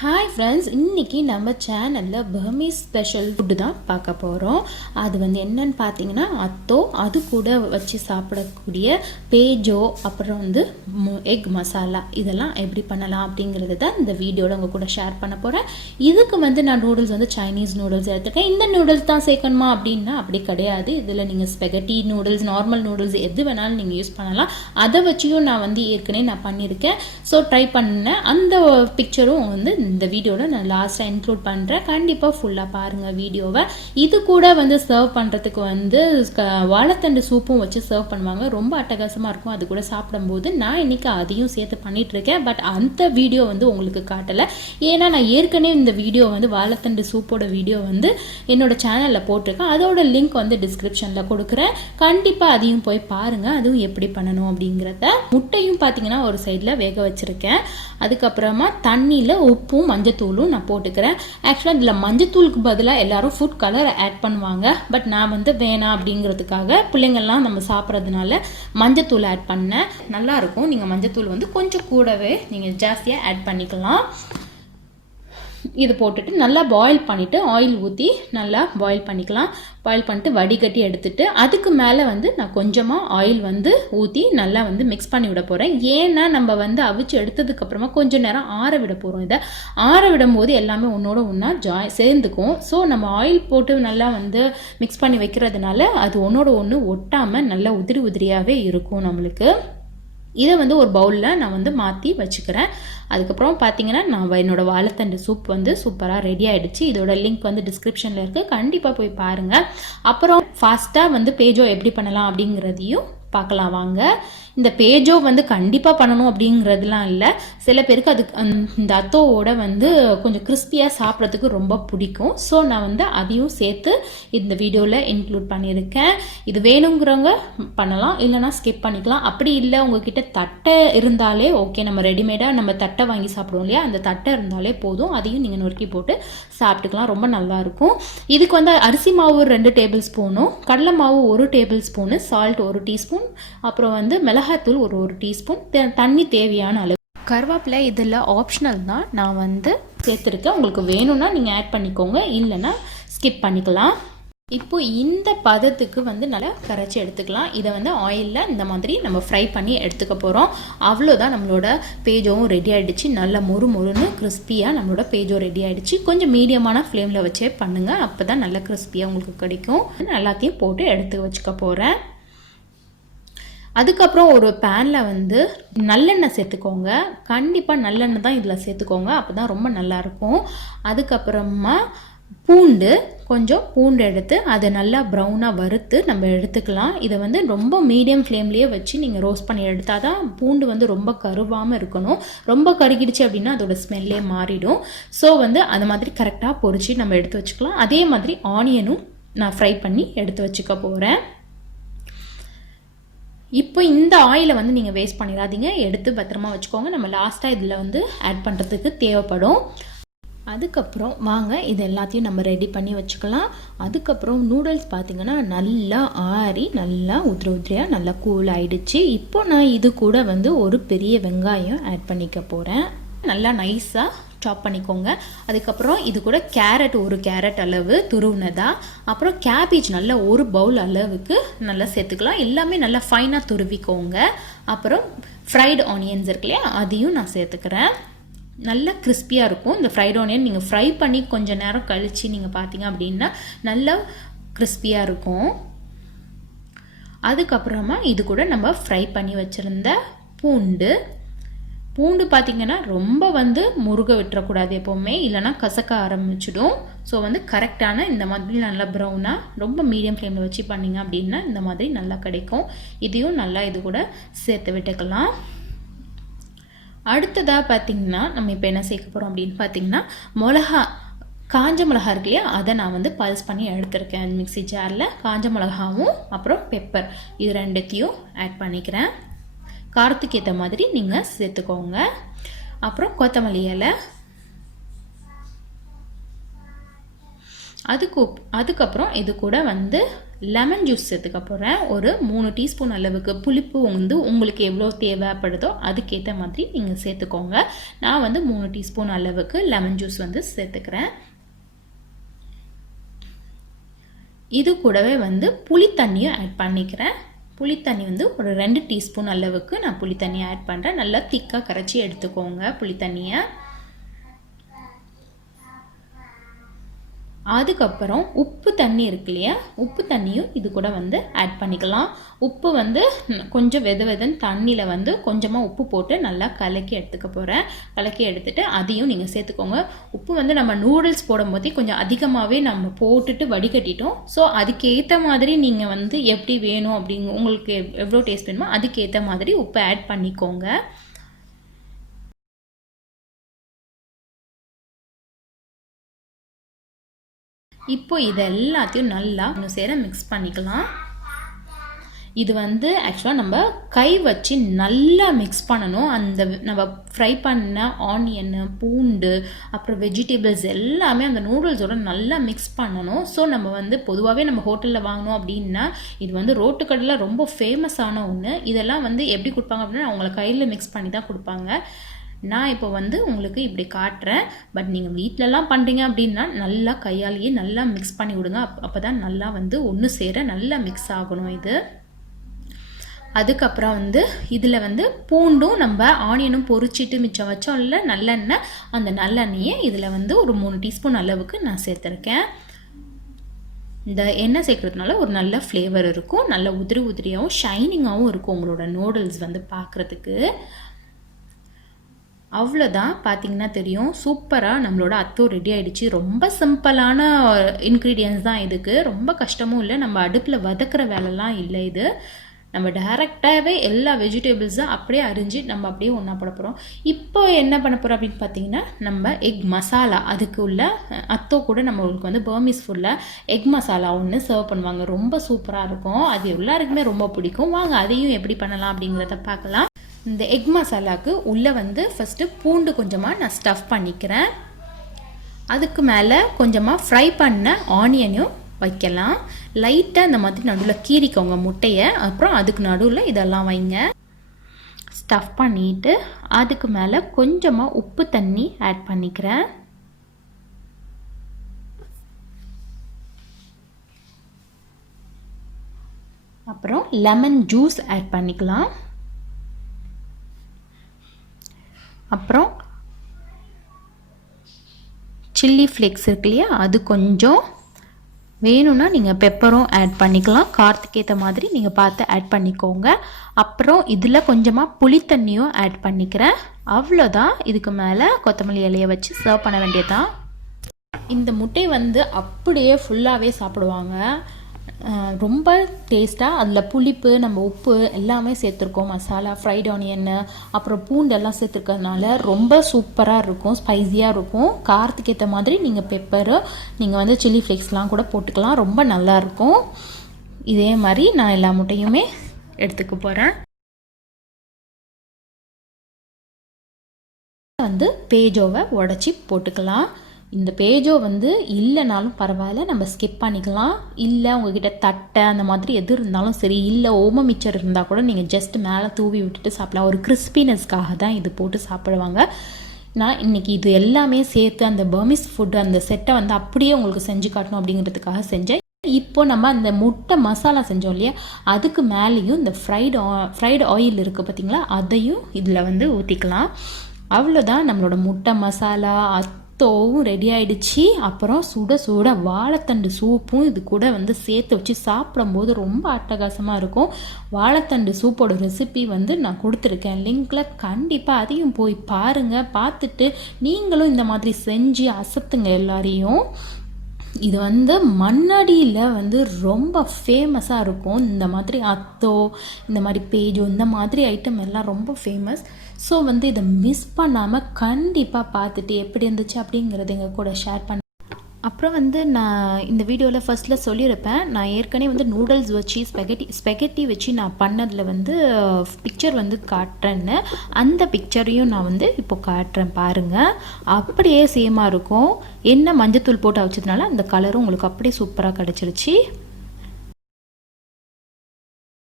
Hi friends, இன்னைக்கு நம்ம சேனல்ல Burmese special food தான் பார்க்க போறோம். அது வந்து என்னன்னு பாத்தீங்கன்னா அத்தோ, அது கூட வச்சு சாப்பிடக்கூடிய பேஜோ, அப்புறம் வந்து எக் மசாலா இதெல்லாம் எப்படி பண்ணலாம் அப்படிங்கறது தான் இந்த வீடியோல உங்க கூட ஷேர் பண்ண போறேன். இதுக்கு வந்து நான் நூடுல்ஸ் வந்து சைனீஸ் நூடுல்ஸ் எடுத்துக்கேன். இந்த நூடுல்ஸ் தான் சேர்க்கணுமா அப்படின்னா அப்படி கிடையாது. இதுல நீங்க ஸ்பெகட்டி நூடுல்ஸ், நார்மல் நூடுல்ஸ் எது வேணாலும் நீங்க யூஸ் பண்ணலாம். அதை வச்சியும் நான் வந்து ஏற்கனவே நான் பண்ணியிருக்கேன். ஸோ ட்ரை பண்ணேன். அந்த பிக்சரும் வந்து இந்த வீடியோல நான் லாஸ்டா இன்க்ளூட் பண்றேன். கண்டிப்பா ஃபுல்லா பாருங்க வீடியோவை. இது கூட வந்து சர்வ் பண்றதுக்கு வந்து வாழைத்தண்டு சூப்பும் வச்சு சர்வ் பண்ணுவாங்க. ரொம்ப அட்டகாசமா இருக்கும். அது கூட சாப்பிடும்போது நான் இன்னைக்கு அதையும் சேர்த்து பண்ணிட்டு இருக்கேன். பட் அந்த வீடியோ வந்து உங்களுக்கு காட்டல. ஏன்னா நான் ஏற்கனவே இந்த வீடியோ வந்து வாழைத்தண்டு சூப்போட வீடியோ வந்து என்னோட சேனல்ல போட்டிருக்கேன். அதோட லிங்க் வந்து டிஸ்கிரிப்ஷன்ல கொடுக்குறேன். கண்டிப்பா அதையும் போய் பாருங்க. அதுவும் எப்படி பண்ணணும் அப்படிங்கறத. முட்டையும் பாத்தீங்கன்னா ஒரு சைட்ல வேக வச்சிருக்கேன். அதுக்கப்புறமா தண்ணியில உப்பும் மஞ்சத்தூளும் நான் போட்டுக்கிறேன். ஆக்சுவலாக இதில் மஞ்சத்தூளுக்கு பதிலாக எல்லாரும் ஃபுட் கலர் ஆட் பண்ணுவாங்க. பட் நான் வந்து வேணாம் அப்படிங்கிறதுக்காக பிள்ளைங்கள்லாம் நம்ம சாப்பிட்றதுனால மஞ்சத்தூள் ஆட் பண்ணேன். நல்லாயிருக்கும். நீங்கள் மஞ்சத்தூள் வந்து கொஞ்சம் கூடவே நீங்கள் ஜாஸ்தியாக ஆட் பண்ணிக்கலாம். இது போட்டுட்டு நல்லா பாயில் பண்ணிவிட்டு ஆயில் ஊற்றி நல்லா பாயில் பண்ணிக்கலாம். பாயில் பண்ணிட்டு வடிகட்டி எடுத்துட்டு அதுக்கு மேலே வந்து நான் கொஞ்சமாக ஆயில் வந்து ஊற்றி நல்லா வந்து மிக்ஸ் பண்ணி விட போகிறேன். ஏன்னா நம்ம வந்து அவிச்சு எடுத்ததுக்கப்புறமா கொஞ்சம் நேரம் ஆற விட போகிறோம். இதை ஆற விடும் போது எல்லாமே ஒன்றோட ஒன்றா சேர்ந்துக்கும். ஸோ நம்ம ஆயில் போட்டு நல்லா வந்து மிக்ஸ் பண்ணி வைக்கிறதுனால அது ஒன்றோட ஒன்று ஒட்டாமல் நல்லா உதிரி உதிரியாகவே இருக்கும் நம்மளுக்கு. இதை வந்து ஒரு பவுலில் நான் வந்து மாற்றி வச்சுக்கிறேன். அதுக்கப்புறம் பார்த்தீங்கன்னா நான் என்னோட வாழைத்தண்டு சூப் வந்து சூப்பராக ரெடி ஆகிடுச்சு. இதோட லிங்க் வந்து டிஸ்கிரிப்ஷனில் இருக்குது. கண்டிப்பாக போய் பாருங்கள். அப்புறம் ஃபாஸ்ட்டாக வந்து பேஜோ எப்படி பண்ணலாம் அப்படிங்கிறதையும் பார்க்கலாம் வாங்க. இந்த பேஜோ வந்து கண்டிப்பாக பண்ணணும் அப்படிங்கிறதுலாம் இல்லை. சில பேருக்கு அது இந்த அத்தோவோட வந்து கொஞ்சம் கிறிஸ்பியாக சாப்பிட்றதுக்கு ரொம்ப பிடிக்கும். ஸோ நான் வந்து அதையும் சேர்த்து இந்த வீடியோவில் இன்க்ளூட் பண்ணியிருக்கேன். இது வேணுங்கிறவங்க பண்ணலாம், இல்லைனா ஸ்கிப் பண்ணிக்கலாம். அப்படி இல்லை உங்ககிட்ட தட்டை இருந்தாலே ஓகே. நம்ம ரெடிமேடாக நம்ம தட்டை வாங்கி சாப்பிடுவோம் இல்லையா, அந்த தட்டை இருந்தாலே போதும். அதையும் நீங்கள் நொறுக்கி போட்டு சாப்பிட்டுக்கலாம். ரொம்ப நல்லாயிருக்கும். இதுக்கு வந்து அரிசி மாவு 2 டேபிள் ஸ்பூனும், கடலை மாவு 1 டேபிள் ஸ்பூனு, சால்ட் 1 டீஸ்பூன், அப்புறம் வந்து மிளகாத்தூள் 1 டீஸ்பூன், தண்ணி தேவையான அளவு. கருவேப்பிலை இதில் ஆப்ஷனல் தான், நான் வந்து சேர்த்துருக்கேன். உங்களுக்கு வேணும்னா நீங்கள் ஆட் பண்ணிக்கோங்க, இல்லைன்னா ஸ்கிப் பண்ணிக்கலாம். இப்போ இந்த பதத்துக்கு வந்து நல்லா கரைச்சி எடுத்துக்கலாம். இதை வந்து ஆயிலில் இந்த மாதிரி நம்ம ஃப்ரை பண்ணி எடுத்துக்க போகிறோம். அவ்வளோதான், நம்மளோட பேஜோவும் ரெடி ஆகிடுச்சு. நல்லா மொறுன்னு கிறிஸ்பியாக நம்மளோட பேஜோ ரெடி ஆகிடுச்சு. கொஞ்சம் மீடியமான ஃப்ளேமில் வச்சே பண்ணுங்கள். அப்போ தான் நல்லா கிறிஸ்பியாக உங்களுக்கு கிடைக்கும். எல்லாத்தையும் போட்டு எடுத்து வச்சுக்க போகிறேன். அதுக்கப்புறம் ஒரு பேனில் வந்து நல்லெண்ணெய் சேர்த்துக்கோங்க. கண்டிப்பாக நல்லெண்ணெய் தான் இதில் சேர்த்துக்கோங்க. அப்போ தான் ரொம்ப நல்லாயிருக்கும். அதுக்கப்புறமா கொஞ்சம் பூண்டு எடுத்து அதை நல்லா ப்ரௌனாக வறுத்து நம்ம எடுத்துக்கலாம். இதை வந்து ரொம்ப மீடியம் ஃப்ளேம்லேயே வச்சு நீங்கள் ரோஸ்ட் பண்ணி எடுத்தால் தான் பூண்டு வந்து ரொம்ப கருவாமல் இருக்கணும். ரொம்ப கருகிடுச்சு அப்படின்னா அதோட ஸ்மெல்லே மாறிடும். ஸோ வந்து அது மாதிரி கரெக்டாக பொரிச்சு நம்ம எடுத்து வச்சுக்கலாம். அதே மாதிரி ஆனியனும் நான் ஃப்ரை பண்ணி எடுத்து வச்சுக்க போகிறேன். இப்போ இந்த ஆயிலை வந்து நீங்கள் வேஸ்ட் பண்ணிடாதீங்க, எடுத்து பத்திரமா வச்சுக்கோங்க. நம்ம லாஸ்ட்டாக இதில் வந்து ஆட் பண்ணுறதுக்கு தேவைப்படும். அதுக்கப்புறம் வாங்க இது எல்லாத்தையும் நம்ம ரெடி பண்ணி வச்சுக்கலாம். அதுக்கப்புறம் நூடுல்ஸ் பார்த்திங்கன்னா நல்லா ஆறி நல்லா உதிரியாக நல்லா கூல் ஆகிடுச்சு. இப்போ நான் இது கூட வந்து ஒரு பெரிய வெங்காயம் ஆட் பண்ணிக்க போகிறேன். நல்லா நைஸாக சாப் பண்ணிக்கோங்க. அதுக்கப்புறம் இது கூட கேரட் 1 கேரட் அளவு துருவுனதா, அப்புறம் கேபேஜ் நல்லா 1 பவுல் அளவுக்கு நல்லா சேர்த்துக்கலாம். எல்லாமே நல்லா ஃபைனாக துருவிக்கோங்க. அப்புறம் ஃப்ரைடு ஆனியன்ஸ் இருக்கு இல்லையா, அதையும் நான் சேர்த்துக்கிறேன். நல்லா கிறிஸ்பியாக இருக்கும். இந்த ஃப்ரைட் ஆனியன் நீங்கள் ஃப்ரை பண்ணி கொஞ்சம் நேரம் கழித்து நீங்கள் பார்த்தீங்க அப்படின்னா நல்லா கிறிஸ்பியாக இருக்கும். அதுக்கப்புறமா இது கூட நம்ம ஃப்ரை பண்ணி வச்சுருந்த பூண்டு பார்த்திங்கன்னா ரொம்ப வந்து முருக விட்டுறக்கூடாது எப்போவுமே, இல்லைனா கசக்க ஆரம்பிச்சிடும். ஸோ வந்து கரெக்டான இந்த மாதிரி நல்லா ப்ரௌனாக ரொம்ப மீடியம் ஃப்ளேமில் வச்சு பண்ணிங்க அப்படின்னா இந்த மாதிரி நல்லா கிடைக்கும். இதையும் நல்லா இது கூட சேர்த்து விட்டுக்கலாம். அடுத்ததாக பார்த்திங்கன்னா நம்ம இப்போ என்ன சேர்க்க போகிறோம் அப்படின்னு பார்த்திங்கன்னா காஞ்ச மிளகா இருக்கு இல்லையா, அதை நான் வந்து பல்ஸ் பண்ணி எடுத்துருக்கேன் மிக்ஸி ஜாரில். காஞ்ச மிளகாவும் அப்புறம் பெப்பர் இது 2த்தையும் ஆட் பண்ணிக்கிறேன். காரத்துக்கு ஏற்ற மாதிரி நீங்கள் சேர்த்துக்கோங்க. அப்புறம் கொத்தமல்லி இலை, அதுக்கப்புறம் இது கூட வந்து லெமன் ஜூஸ் சேர்த்துக்க போகிறேன். ஒரு 3 டீஸ்பூன் அளவுக்கு. புளிப்பு வந்து உங்களுக்கு எவ்வளோ தேவைப்படுதோ அதுக்கேற்ற மாதிரி நீங்கள் சேர்த்துக்கோங்க. நான் வந்து 3 டீஸ்பூன் அளவுக்கு லெமன் ஜூஸ் வந்து சேர்த்துக்கிறேன். இது கூடவே வந்து புளி தண்ணியும் ஆட் பண்ணிக்கிறேன். புளி தண்ணி வந்து ஒரு 2 டீஸ்பூன் அளவுக்கு நான் புளி தண்ணியை ஆட் பண்ணுறேன். நல்லா திக்காக கரைச்சி எடுத்துக்கோங்க புளி தண்ணியை. அதுக்கப்புறம் உப்பு தண்ணி இருக்கு இல்லையா, உப்பு தண்ணியும் இது கூட வந்து ஆட் பண்ணிக்கலாம். உப்பு வந்து கொஞ்சம் வெதுன்னு தண்ணியில் வந்து கொஞ்சமாக உப்பு போட்டு நல்லா கலக்கி எடுத்துக்க போகிறேன். கலக்கி எடுத்துகிட்டு அதையும் நீங்கள் சேர்த்துக்கோங்க. உப்பு வந்து நம்ம நூடுல்ஸ் போடும்போதே கொஞ்சம் அதிகமாகவே நம்ம போட்டுட்டு வடிகட்டிட்டோம். ஸோ அதுக்கேற்ற மாதிரி நீங்கள் வந்து எப்படி வேணும் அப்படிங்க, உங்களுக்கு எவ்வளோ டேஸ்ட் வேணுமோ அதுக்கேற்ற மாதிரி உப்பு ஆட் பண்ணிக்கோங்க. இப்போ இது எல்லாத்தையும் நல்லா இன்னும் சேர மிக்ஸ் பண்ணிக்கலாம். இது வந்து ஆக்சுவலாக நம்ம கை வச்சு நல்லா மிக்ஸ் பண்ணணும். அந்த நம்ம ஃப்ரை பண்ண ஆனியன், பூண்டு, அப்புறம் வெஜிடபிள்ஸ் எல்லாமே அந்த நூடுல்ஸோட நல்லா மிக்ஸ் பண்ணணும். ஸோ நம்ம வந்து பொதுவாகவே நம்ம ஹோட்டலில் வாங்கினோம் அப்படின்னா இது வந்து ரோட்டு கடையில் ரொம்ப ஃபேமஸான ஒன்று. இதெல்லாம் வந்து எப்படி கொடுப்பாங்க அப்படின்னா அவங்கள கையில் மிக்ஸ் பண்ணி தான் கொடுப்பாங்க. நான் இப்போ வந்து உங்களுக்கு இப்படி காட்டுறேன். பட் நீங்கள் வீட்டிலலாம் பண்ணுறீங்க அப்படின்னா நல்லா கையாலேயே நல்லா மிக்ஸ் பண்ணி விடுங்க. அப்போ தான் நல்லா வந்து ஒன்று சேர நல்லா மிக்ஸ் ஆகணும் இது. அதுக்கப்புறம் வந்து இதில் வந்து பூண்டும் நம்ம ஆனியனும் பொரிச்சிட்டு மிச்சம் வச்சோம் இல்லை நல்லெண்ணெய், அந்த நல்லெண்ணெயை இதில் வந்து ஒரு 3 டீஸ்பூன் அளவுக்கு நான் சேர்த்துருக்கேன். இந்த எண்ணெய் சேர்க்குறதுனால ஒரு நல்ல ஃப்ளேவர் இருக்கும். நல்ல உதிரியாகவும் ஷைனிங்காகவும் இருக்கும் உங்களோட நூடுல்ஸ் வந்து பார்க்குறதுக்கு. அவ்வளோதான், பார்த்தீங்கன்னா தெரியும் சூப்பராக நம்மளோட அத்தோ ரெடி ஆகிடுச்சு. ரொம்ப சிம்பிளான இன்க்ரீடியன்ஸ் தான் இதுக்கு, ரொம்ப கஷ்டமும் இல்லை. நம்ம அடுப்பில் வதக்கிற வேலைலாம் இல்லை. இது நம்ம டைரெக்டாகவே எல்லா வெஜிடபிள்ஸும் அப்படியே அரிஞ்சு நம்ம அப்படியே ஒன்றா போட போகிறோம். இப்போ என்ன பண்ண போகிறோம் அப்படின்னு பார்த்தீங்கன்னா நம்ம எக் மசாலா, அதுக்கு உள்ள அத்தோ கூட நம்மளுக்கு வந்து பர்மீஸ் ஃபுட்டில் எக் மசாலா ஒன்று சர்வ் பண்ணுவாங்க. ரொம்ப சூப்பராக இருக்கும். அது எல்லாருக்குமே ரொம்ப பிடிக்கும். வாங்க அதையும் எப்படி பண்ணலாம் அப்படிங்கிறத பார்க்கலாம். இந்த எக் மசாலாவுக்கு உள்ளே வந்து ஃபஸ்ட்டு பூண்டு கொஞ்சமாக நான் ஸ்டஃப் பண்ணிக்கிறேன். அதுக்கு மேலே கொஞ்சமாக ஃப்ரை பண்ண ஆனியனும் வைக்கலாம். லைட்டாக இந்த மாதிரி நடுவில் கீறிக்கோங்க முட்டையை. அப்புறம் அதுக்கு நடுவில் இதெல்லாம் வைங்க. ஸ்டஃப் பண்ணிவிட்டு அதுக்கு மேலே கொஞ்சமாக உப்பு தண்ணி ஆட் பண்ணிக்கிறேன். அப்புறம் லெமன் ஜூஸ் ஆட் பண்ணிக்கலாம். அப்புறம் சில்லி ஃப்ளேக்ஸ் இருக்கு இல்லையா, அது கொஞ்சம் வேணும்னா நீங்கள் பெப்பரும் ஆட் பண்ணிக்கலாம். காரத்துக்கு ஏற்ற மாதிரி நீங்கள் பார்த்து ஆட் பண்ணிக்கோங்க. அப்புறம் இதில் கொஞ்சமாக புளி தண்ணியும் ஆட் பண்ணிக்கிறேன். அவ்வளோதான். இதுக்கு மேலே கொத்தமல்லி இலையை வச்சு சர்வ் பண்ண வேண்டியதுதான். இந்த முட்டை வந்து அப்படியே ஃபுல்லாகவே சாப்பிடுவாங்க. ரொம்ப டேஸ்ட்டாக. அதில் புளிப்பு, நம்ம உப்பு எல்லாமே சேர்த்துருக்கோம். மசாலா, ஃப்ரைட் ஆனியன், அப்புறம் பூண்டு எல்லாம் சேர்த்துருக்கறதுனால ரொம்ப சூப்பராக இருக்கும், ஸ்பைஸியாக இருக்கும். காரத்துக்கு ஏற்ற மாதிரி நீங்கள் பெப்பரு, நீங்கள் வந்து சில்லி ஃப்ளேக்ஸ்லாம் கூட போட்டுக்கலாம். ரொம்ப நல்லாயிருக்கும். இதே மாதிரி நான் எல்லா முட்டையுமே எடுத்துக்க போகிறேன். வந்து பேஜோவை உடச்சி போட்டுக்கலாம். இந்த பேஜோ வந்து இல்லைனாலும் பரவாயில்ல, நம்ம ஸ்கிப் பண்ணிக்கலாம். இல்லை உங்ககிட்ட தட்டை அந்த மாதிரி எது இருந்தாலும் சரி, இல்லை ஓம மிச்சர் இருந்தால் கூட நீங்கள் ஜஸ்ட் மேலே தூவி விட்டுட்டு சாப்பிடலாம். ஒரு கிறிஸ்பினஸ்க்காக தான் இது போட்டு சாப்பிடுவாங்க. நான் இன்றைக்கி இது எல்லாமே சேர்த்து அந்த பர்மீஸ் ஃபுட் அந்த செட்டை வந்து அப்படியே உங்களுக்கு செஞ்சு காட்டணும் அப்படிங்கிறதுக்காக செஞ்சேன். இப்போ நம்ம அந்த முட்டை மசாலா செஞ்சோம் இல்லையா, அதுக்கு மேலேயும் இந்த ஃப்ரைடு ஆயில் இருக்குது பார்த்தீங்களா, அதையும் இதில் வந்து ஊற்றிக்கலாம். அவ்வளோதான், நம்மளோட முட்டை மசாலா அத்தோவும் ரெடி ஆகிடுச்சு. அப்புறம் சுட சுட வாழைத்தண்டு சூப்பும் இது கூட வந்து சேர்த்து வச்சு சாப்பிடும்போது ரொம்ப அட்டகாசமாக இருக்கும். வாழைத்தண்டு சூப்போட ரெசிபி வந்து நான் கொடுத்துருக்கேன் லிங்க்கில், கண்டிப்பாக அதையும் போய் பாருங்கள். பார்த்துட்டு நீங்களும் இந்த மாதிரி செஞ்சு அசத்துங்க எல்லாரையும். இது வந்து மன்னாடியில் வந்து ரொம்ப ஃபேமஸாக இருக்கும். இந்த மாதிரி அத்தோ, இந்த மாதிரி பேஜோ, இந்த மாதிரி ஐட்டம் எல்லாம் ரொம்ப ஃபேமஸ். ஸோ வந்து இதை மிஸ் பண்ணாமல் கண்டிப்பாக பார்த்துட்டு எப்படி இருந்துச்சு அப்படிங்கிறத எங்கள் கூட ஷேர் பண்ண. அப்புறம் வந்து நான் இந்த வீடியோவில் ஃபர்ஸ்ட்டில் சொல்லியிருப்பேன், நான் ஏற்கனவே வந்து நூடுல்ஸ் வச்சு ஸ்பெகட்டி வச்சு நான் பண்ணதில் வந்து பிக்சர் வந்து காட்டுறேன்னு. அந்த பிக்சரையும் நான் வந்து இப்போ காட்டுறேன் பாருங்கள். அப்படியே சேமாக இருக்கும். என்ன மஞ்சத்தூள் போட்டு அவிச்சதுனால அந்த கலரும் உங்களுக்கு அப்படியே சூப்பராக கிடச்சிருச்சு.